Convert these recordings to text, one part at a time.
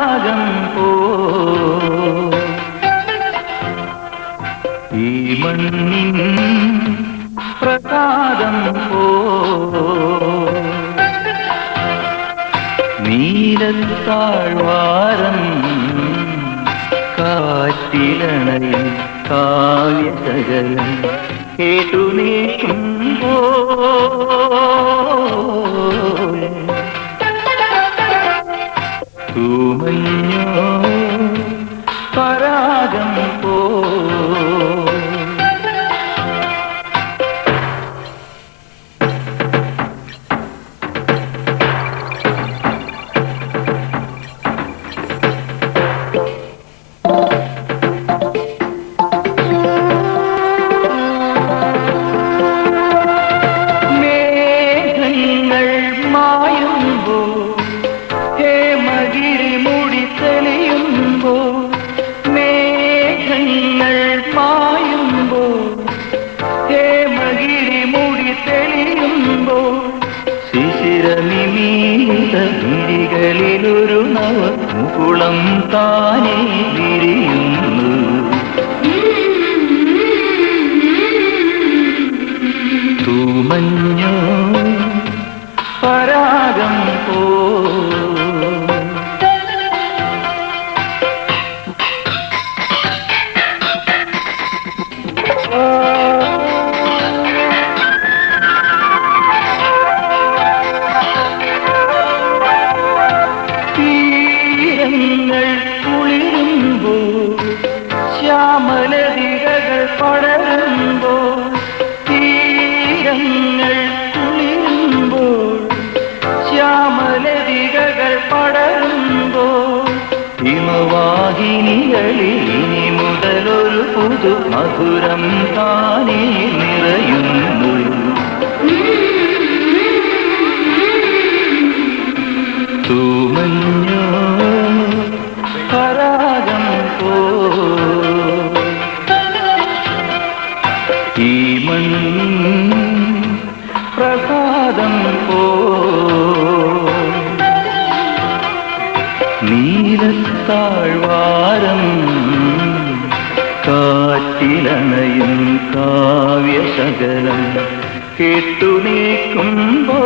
പരാഗം പോ ഈ മണ്ണിൻ പ്രസാദം പോ നീലത്താഴ്വാരം കാറ്റിലണയും കാവ്യസകലം കേട്ടു നീക്കുമ്പോ തൂമഞ്ഞോ പരാഗം പോ ിലൊരു നവമുകുളം താനേ വിരിയുന്നു തൂമഞ്ഞോ പരാഗം പോ ശ്യാമലതികൾ പടരുമ്പോൾ തീരങ്ങൾ കുളിരുമ്പോൾ ശ്യാമലതികൾ പടരുമ്പോൾ ഹിമവാഹിനികളിൽ ഇനി മുതലൊരു പുതു മധുരം താനേ നിറയുന്നു തൂമഞ്ഞോ പരാഗം പോ ഈ മണ്ണിൻ പ്രസാദം പോ നീലത്താഴ്വാരം കാറ്റിലണയും കാവ്യശകലം കേട്ടു നീക്കുമ്പോ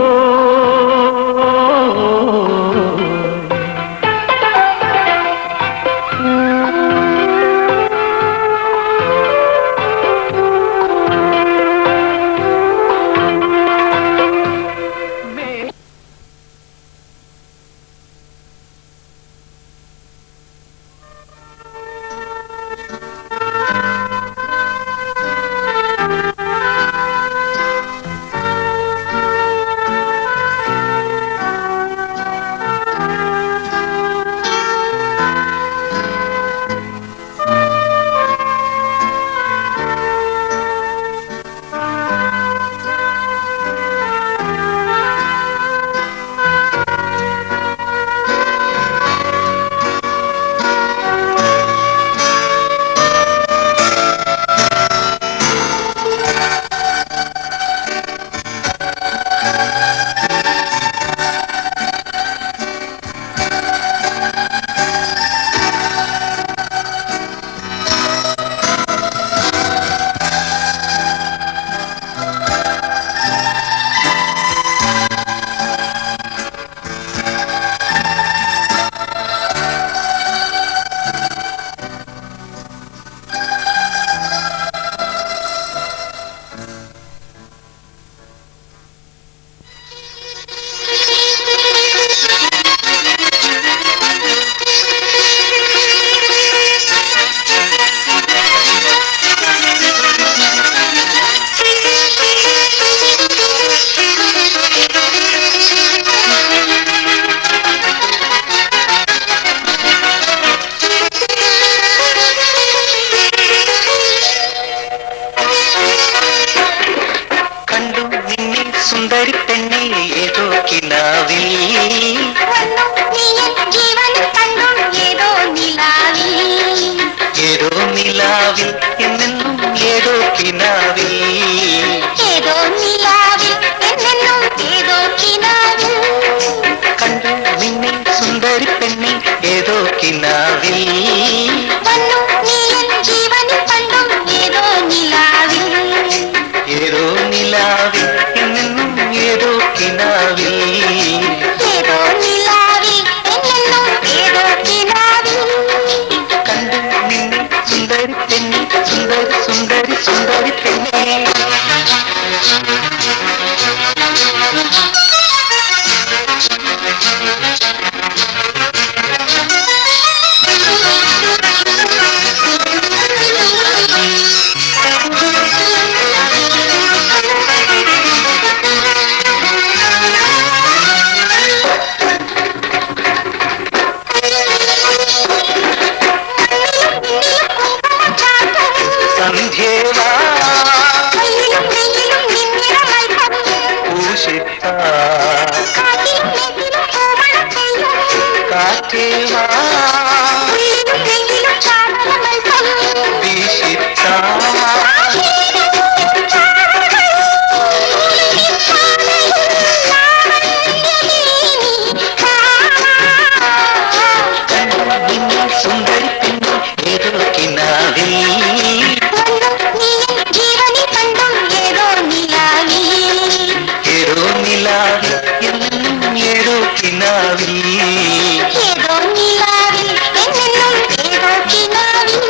കിനാവിൽ വന്നു നീ എൻ ജീവനിൽ പണ്ടും ഏതോ നിലാവിൽ ഏതോ നിലാവിൽ എന്നെന്നും ഏതോ കിനാവിൽ ഏതോ നിലാവിൽ എന്നെന്നും ഏതോ കിനാവിൽ കണ്ടു നിന്നെ സുന്ദരി പെണ്ണെ സുന്ദരി സുന്ദരി സുന്ദരി പെണ്ണെ സന്ധ്യേവാ വെയിലും വെയിലും നിന്നിറമായി പൂഷിത്ത കാറ്റിലും നെഞ്ചിലും പൂമഴ പെയ്യും കാറ്റേവാ വെയിലും വെയിലും ചാമരങ്ങൾ വീശിത്ത സുന്ദരി പെണ്ണെ ഏതോ കിനാവിൽ ജീവനിൽ പണ്ടും ഏതോ നിലാവിൽ ഏതോ നിലാവിൽ എന്നും ഏതോ കിനാവിൽ ഏതോ നിലാവിൽ എന്നെന്നും ഏതോ കിനാവിൽ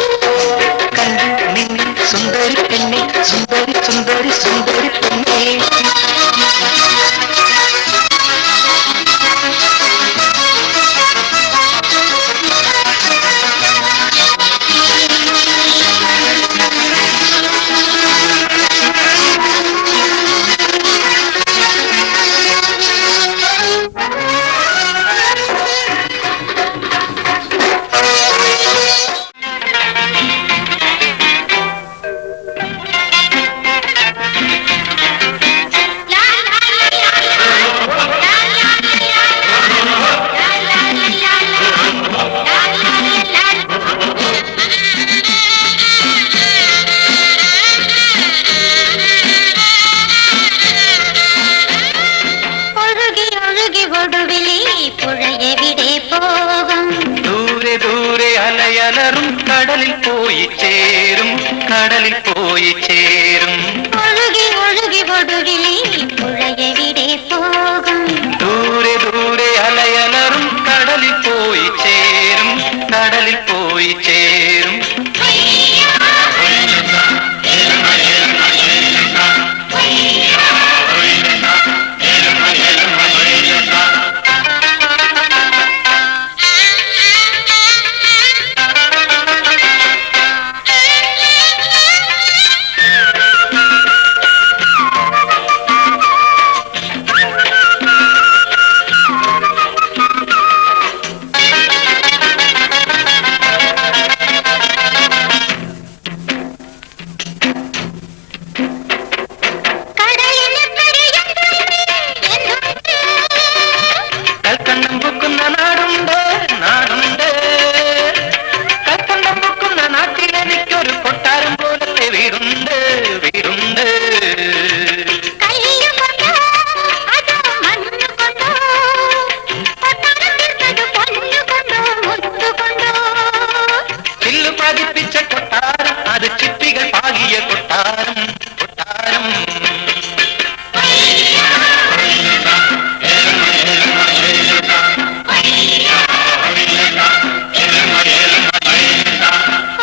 കണ്ടു നിന്നെ സുന്ദരി പെണ്ണെ സുന്ദരി സുന്ദരി സുന്ദരി പെണ്ണെ ഒഴുകി ഒഴുകി ഒടുവിലി പുഴയെവിടെ പോകും ദൂരെ ദൂരെ അലയലറും കടലിൽ പോയി ചേരും കടലിൽ പോയി ചേരും ഒഴുകി ഒഴുകി ഒടുവിലി പുഴയെവിടെ പോകും ദൂരെ ദൂരെ അലയലറും കടലിൽ പോയി ചേരും കടലിൽ പോയി ചേരും കൽക്കണ്ടം പൊക്കുന്ന നാടുണ്ട് നാടുണ്ട് കൽക്കണ്ടം പൊക്കുന്ന നാട്ടിൽ എനിക്കൊരു കൊട്ടാരം പോലത്തെ വീടുണ്ട് വീടുണ്ട് ചില്ലു പതിപ്പിച്ച കൊട്ടാരം അത് ചിപ്പികൾ പാകിയ കൊട്ടാരം കൊട്ടാരം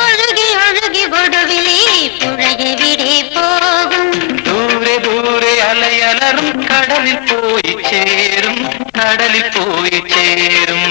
ഒഴുകി ഒഴുകി ഒടുവിലി പുഴയെവിടെ പോകും ദൂരെ ദൂരെ അലയലറും കടലിൽ പോയി ചേരും കടലിൽ പോയി ചേരും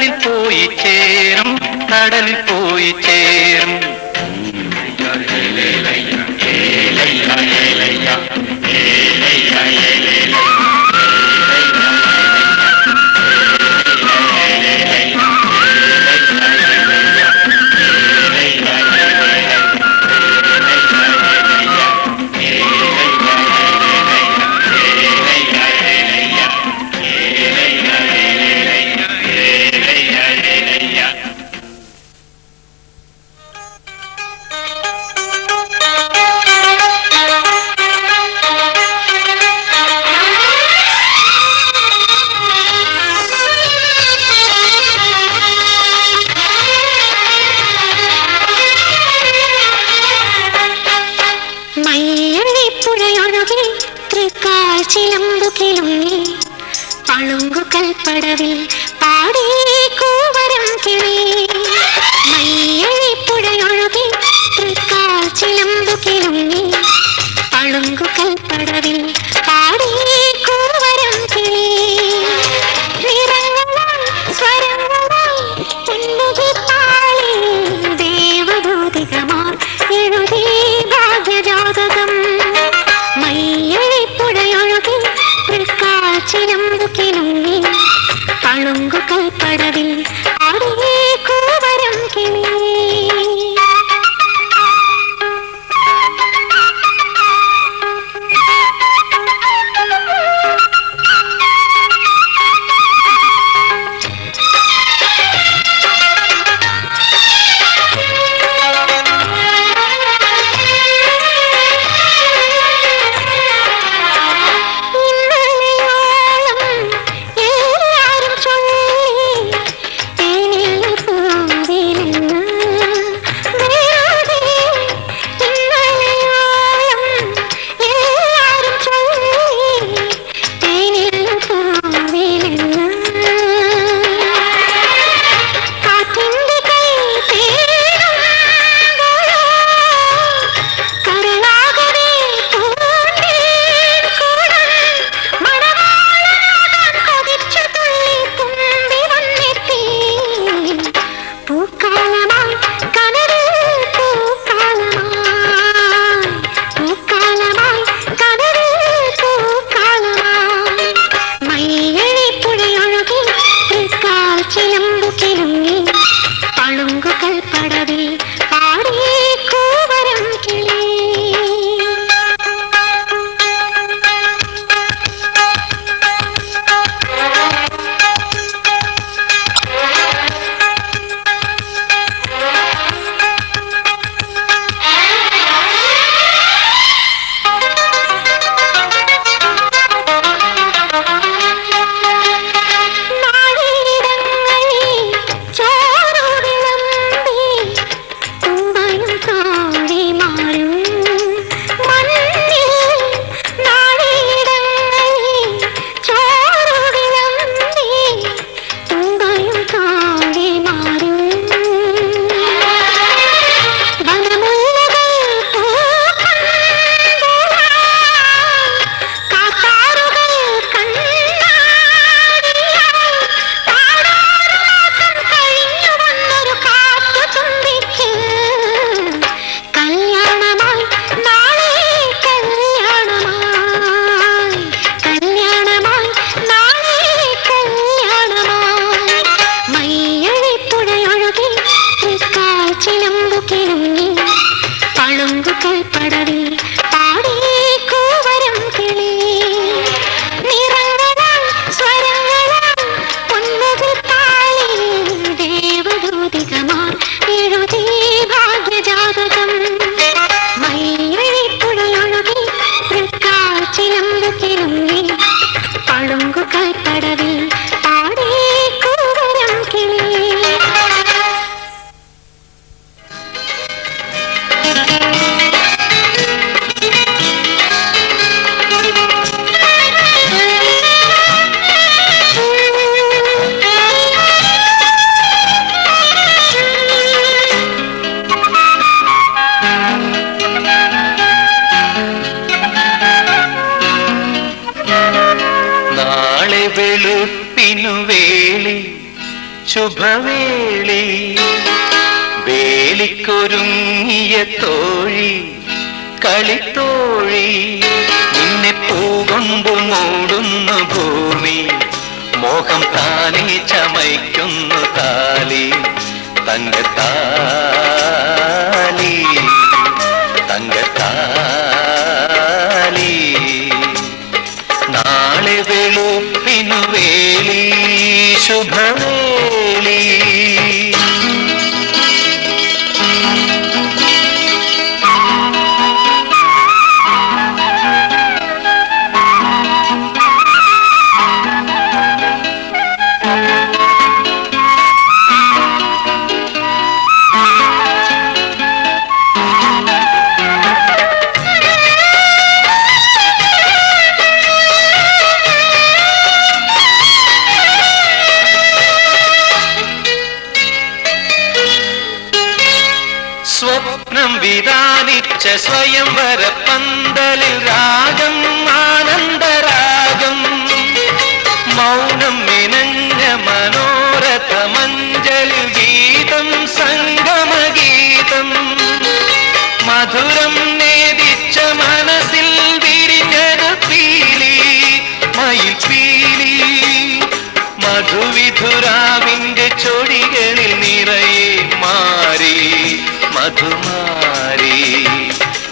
കടലിൽ പോയി ചേരും, കടലിൽ പോയി ചേരും. പളുങ്കുകൽപ്പടവിൽ പാടി കൂവരം കിളി മയ്യഴിപ്പുഴയൊഴുകി തൃക്കാൽ ചിലമ്പു കിളുങ്ങി പളുങ്കുകൽപ്പടവിൽ പാടി കൂവരം കിളി നിറങ്ങളായി സ്വരങ്ങളായി പൊന്നുകി പാളി ദേവദൂതികമാർ എഴുതി ഭാഗ്യജാതകം മയ്യഴിപ്പുഴയൊഴുകി തൃക്കാൽ ചിലമ്പു കിളുങ്ങി പളുങ്കുകൽപ്പടവിൽ ആടിയേ കൂവരം കിളി ശുഭവേളി വേലിക്കൊരുങ്ങിയ തോഴി കളിത്തോഴി നിന്നെ പൂകൊണ്ടു മൂടുന്നു ഭൂമി മോഹം താനേ ചമയ്ക്കുന്നു താലി തങ്കത്താലി തങ്കത്താലി നാളെ വെളുപ്പിനു വേലി ശുഭവേളി സ്വപ്നം വിധാനിച്ച സ്വയംവര പന്തലിൽ രാഗം ആനന്ദരാഗം മൗനം മിനഞ്ഞ മനോരഥ മഞ്ജലിൽ ഗീതം സംഗമഗീതം മധുരം നേദിച്ച മനസ്സിൽ വിരിഞ്ഞത് പീലി മയിൽ പീലി മധുവിധുരാവിന്റെ ചൊടികളിൽ നിറയെ മാറി മധുമാരി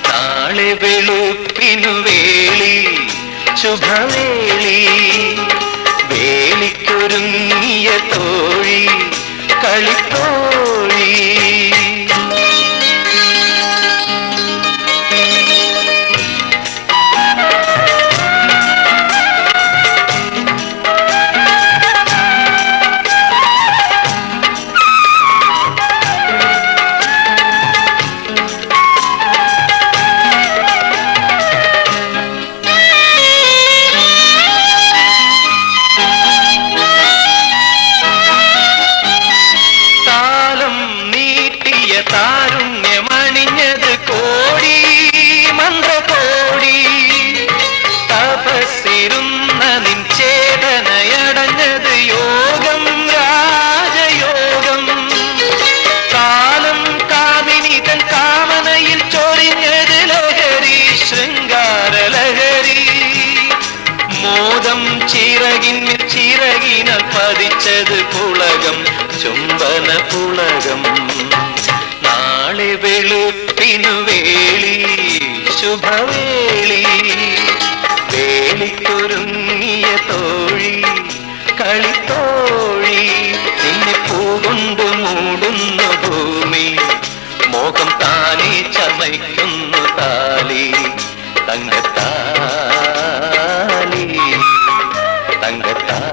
നാളെ വെളുപ്പിനു വേളി ശുഭവേളി വേലിക്കൊരുങ്ങിയ തോഴി കളിത്തോഴി താരുണ്യമണിഞ്ഞത് കോടി മന്ത്രകോടി തപസ്സിരുന്ന നിൻ ചേതനയടഞ്ഞത് യോഗം രാജയോഗം കാലം കാമിനി തൻ കാമനയിൽ ചൊരിഞ്ഞത് ലഹരി ശൃംഗാര ലഹരി മോദം ചിറകിന്മേൽ ചിറകിനാൽ പതിച്ചത് പുളകം ചുംബന പുളകം നാളെ വെളുപ്പിനു വേളി ശുഭവേളി വേലിക്കൊരുങ്ങിയ തോഴി കളിത്തോഴി നിന്നെ പൂകൊണ്ടു മൂടുന്നു ഭൂമി മോഹം താനേ ചമയ്ക്കുന്നു താലി തങ്കത്താലി തങ്കത്താലി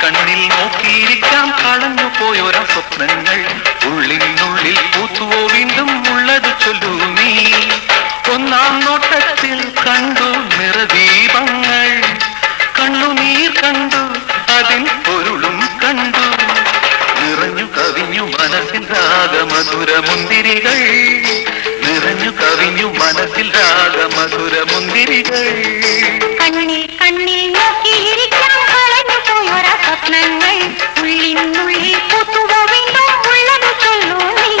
കണ്ണിൽ നോക്കിയിരിക്കാം കളഞ്ഞു പോയൊരാ സ്വപ്നങ്ങൾ ഉള്ളിനുള്ളിൽ പൂത്തുവോ വീണ്ടും ഉള്ളത് ചൊല്ലൂ നീ ഒന്നാം നോട്ടത്തിൽ കണ്ടു നിറദീപങ്ങൾ കണ്ണുനീർ കണ്ടു അതിൻ പൊരുളും കണ്ടു നിറഞ്ഞു കവിഞ്ഞു മനസ്സിൽ രാഗമധുര മുന്തിരികൾ നിറഞ്ഞു കവിഞ്ഞു മനസ്സിൽ രാഗമധുര മുന്തിരികൾ കണ്ണിൽ കണ്ണിൽ നോക്കിയിരിക്കാം കളഞ്ഞു പോയൊരാ സ്വപ്നങ്ങൾ ഉള്ളിനുള്ളിൽ പൂത്തുവോ വീണ്ടും ഉള്ളത് ചൊല്ലൂ നീ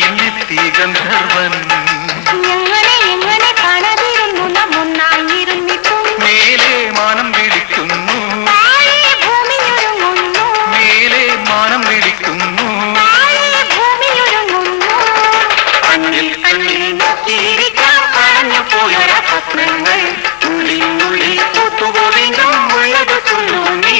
ഇന്നെത്തി ഗന്ധർവൻ എങ്ങനെ എങ്ങനെ കാണാതിരുന്നു നമ്മൊന്നായിരുന്നിട്ടും മേലെ മാനം വിളിക്കുന്നു താഴെ ഭൂമിയൊരുങ്ങുന്നു മേലെ മാനം വിളിക്കുന്നു താഴെ ഭൂമിയൊരുങ്ങുന്നു കണ്ണിൽ കണ്ണിൽ നോക്കിയിരിക്കാം പറഞ്ഞു പോയൊരാ സ്വപ്നങ്ങൾ ഉള്ളിനുള്ളിൽ പൂത്തുപോവെങ്കും ഉള്ളത് ചൊല്ലൂ നീ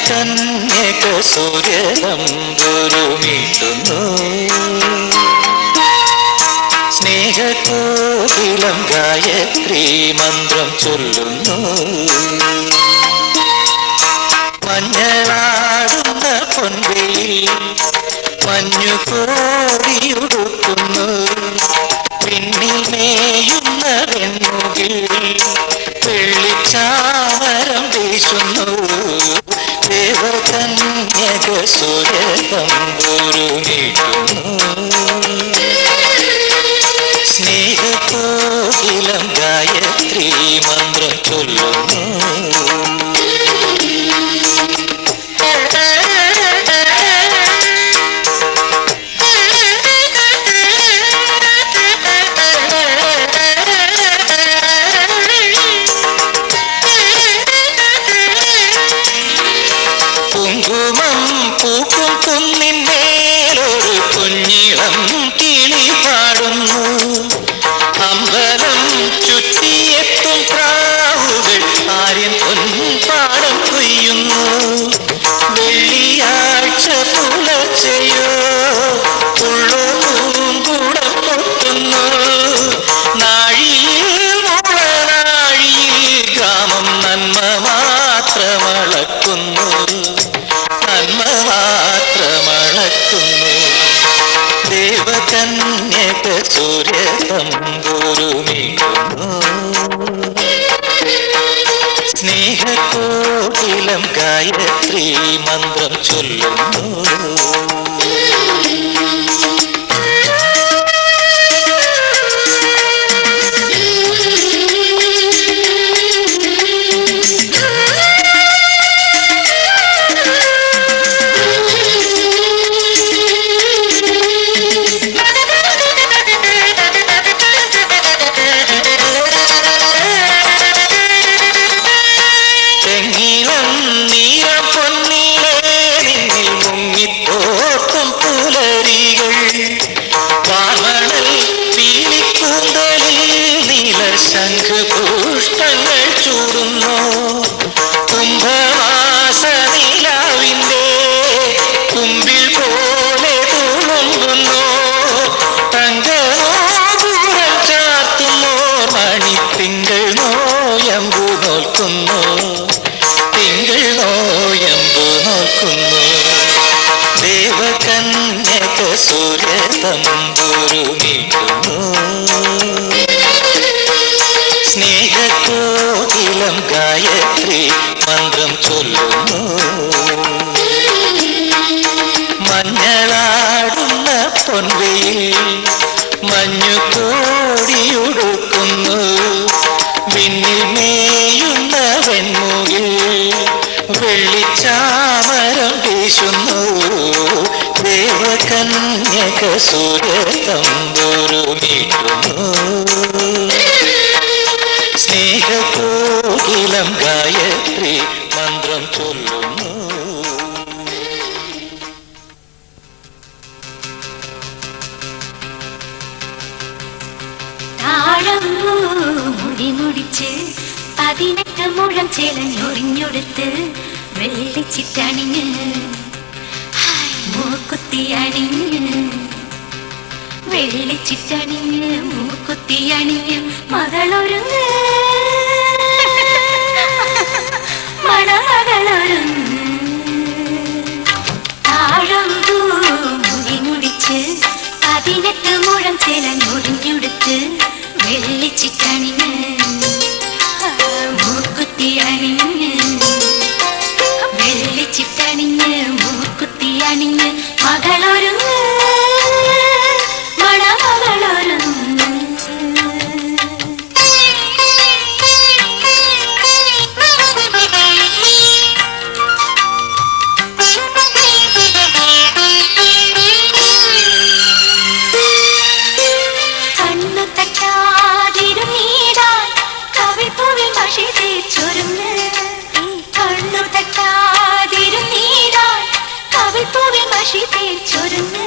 കന്യക സൂര്യനമ്പുരുമീട്ടുന്നു സ്നേഹകോകിലം ഗായത്രി മന്ത്രം ചൊല്ലുന്നു മഞ്ഞളാടുന്ന പൊൻവെയിൽ മഞ്ഞു കോടിയുടുക്കുന്നു പിന്നിൽ മേയുന്ന വെണ്ണുകിൽ വെള്ളിച്ചാമരം വീശുന്നു ദേവകന്യക സൂര്യതമ്പുരുമീട്ടുന്നു സ്നേഹകോകിലം ഗായത്രി മന്ത്രം ചൊല്ലുന്നു ഓമം പൂക്കും കുന്നിന്മേലൊരു കുഞ്ഞിളം കിളി പാടുന്നു. അമ്പലം ചുറ്റിയെത്തും പ്രാവുകൾ ആര്യൻ പൊൻപാടം കൊയ്യുന്നു. വെള്ളിയാഴ്ച പുലർച്ചയോ ഉള്ളൂരും കൂടെ പൊട്ടുന്നു. നാഴിയിൽ മുളനാഴിയിൽ ഗ്രാമം നന്മ മാത്രമളക്കുന്നു. നന്മ മാത്രമളക്കുന്നു. ദേവകന്യക സൂര്യതമ്പുരുമിക്കുന്നു. സ്നേഹകോകിലം ഗായത്രി മന്ത്രം ചൊല്ലുന്നു. ശംഖുപുഷ്പങ്ങൾ ചൂടുന്നു. കുംഭമാസ നിലാവിൻ്റെ കുമ്പിൽ പോലെ തുളുമ്പുന്നു. തങ്കനോപുരം ചാർത്തുന്നു. മണിത്തിങ്കൾ നോയമ്പു നോൽക്കുന്നു. തിങ്കൾ നോയമ്പു നോൽക്കുന്നു. ദേവകന്യക സൂര്യതമ്പുരുമിക്കുന്നു. സ്നേഹകോകിലം ഗായത്രി മന്ത്രം ചൊല്ലുന്നു. മഞ്ഞളാടുന്ന പൊൻവെയിൽ മഞ്ഞു കോടിയുടുക്കുന്നു. വിണ്ണിൽ മേയുന്ന വെൺമുകിൽ വെള്ളിച്ചാമരം വീശുന്നു. ദേവകന്യക സൂര്യതമ്പുരുമിക്കുന്നു. സ്നേഹകോകിലം ഗായത്രി മന്ത്രം ചൊല്ലുന്നു. താഴമ്പൂ മുടി മുടിച്ച് 18 മുഴം ചേലഞ്ഞൊറിഞ്ഞൊടുത്ത് വെള്ളിച്ചിട്ടണിഞ്ഞ് മൂക്കുത്തി അണിഞ്ഞ് വെള്ളിച്ചിട്ടണിഞ്ഞ് മൂക്കുത്തി അണിഞ്ഞ് മകളൊരുങ്ങ് മണമകളൊരുങ്ങ്. താഴമ്പൂ മുടി മുടിച്ച് 18 മുഴം ചേലഞ്ഞൊറിഞ്ഞൊടുത്ത് വെള്ളിച്ചിട്ടണിഞ്ഞ് മൂക്കുത്തി അണിഞ്ഞ് വെള്ളിച്ചിട്ടണിഞ്ഞ് മൂക്കുത്തി അണിഞ്ഞ് മകളൊരുങ്ങ് മണമകളൊരുങ്ങ്. കണ്ണു തട്ടാതിരുന്നീടാൻ കവിൾപ്പൂവിൽ മഷി തേച്ചൊരുങ്ങ്. കണ്ണു തട്ടാതിരുന്നീടാൻ കവിൾപ്പൂവിൽ മഷി തേച്ചൊരുങ്ങ്.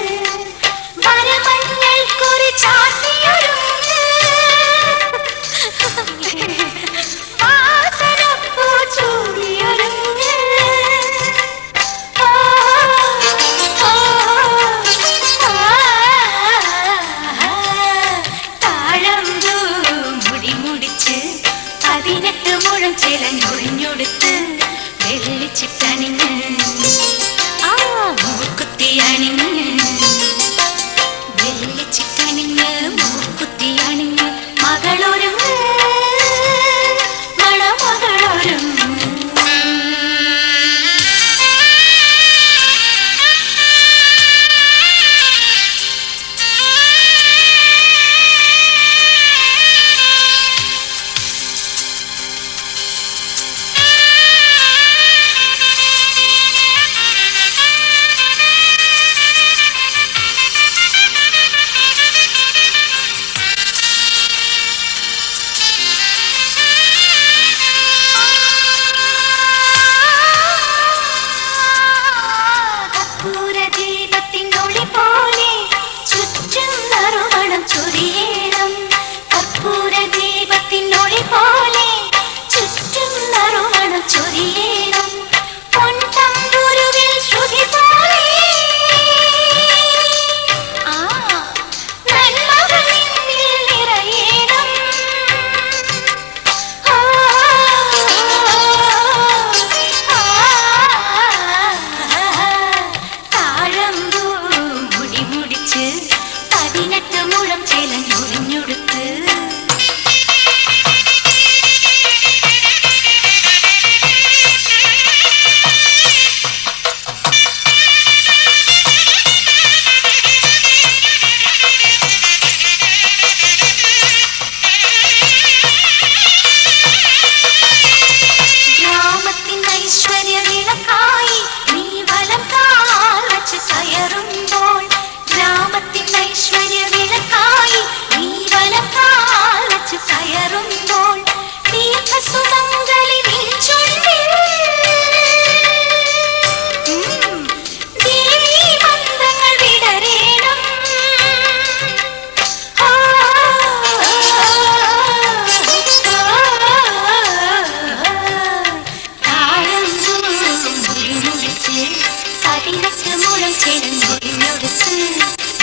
ചിങ്ങക്ക് മുളം ചെടങ്ങൊഴിഞ്ഞൊടുത്ത്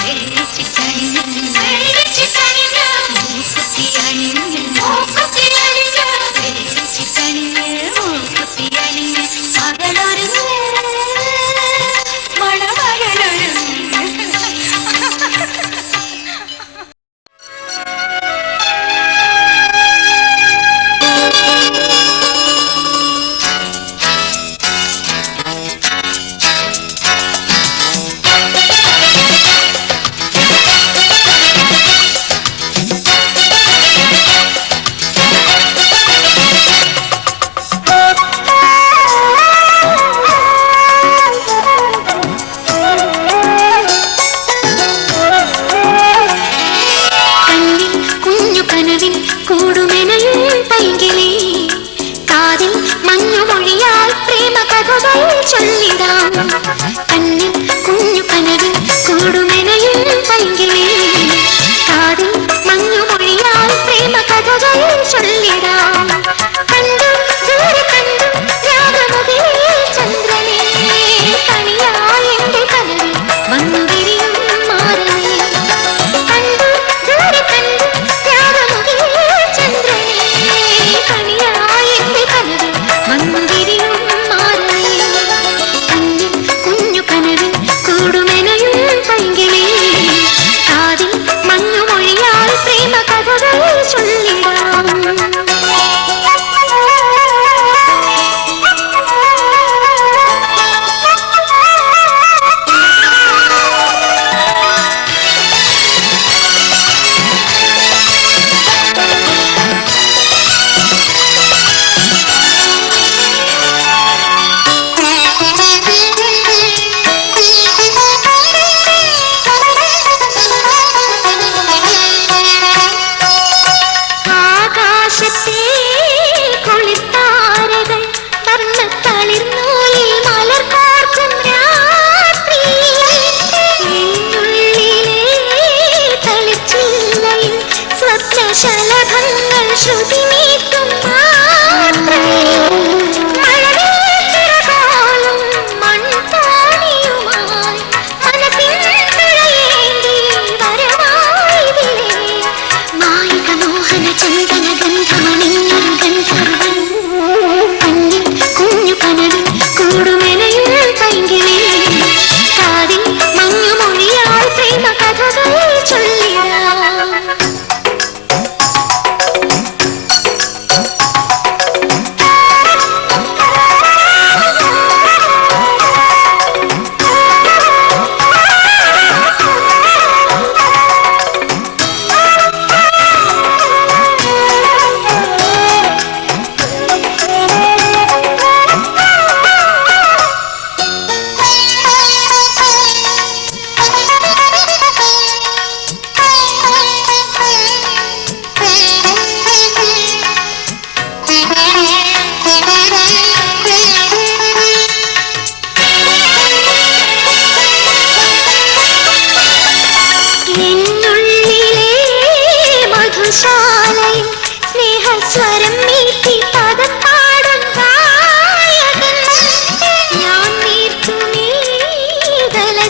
വെള്ളിച്ചു കഴിഞ്ഞ് വെള്ളിച്ചു കഴിഞ്ഞ് മൂക്കുത്തി അണിഞ്ഞ് മൂക്കുത്തി അണിഞ്ഞ് വെള്ളിച്ചു കഴിഞ്ഞ് മൂക്കുത്തി അണിഞ്ഞ് മകളൊരുങ്ങ് മണമകളൊരുങ്ങ്.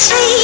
ശ്രീ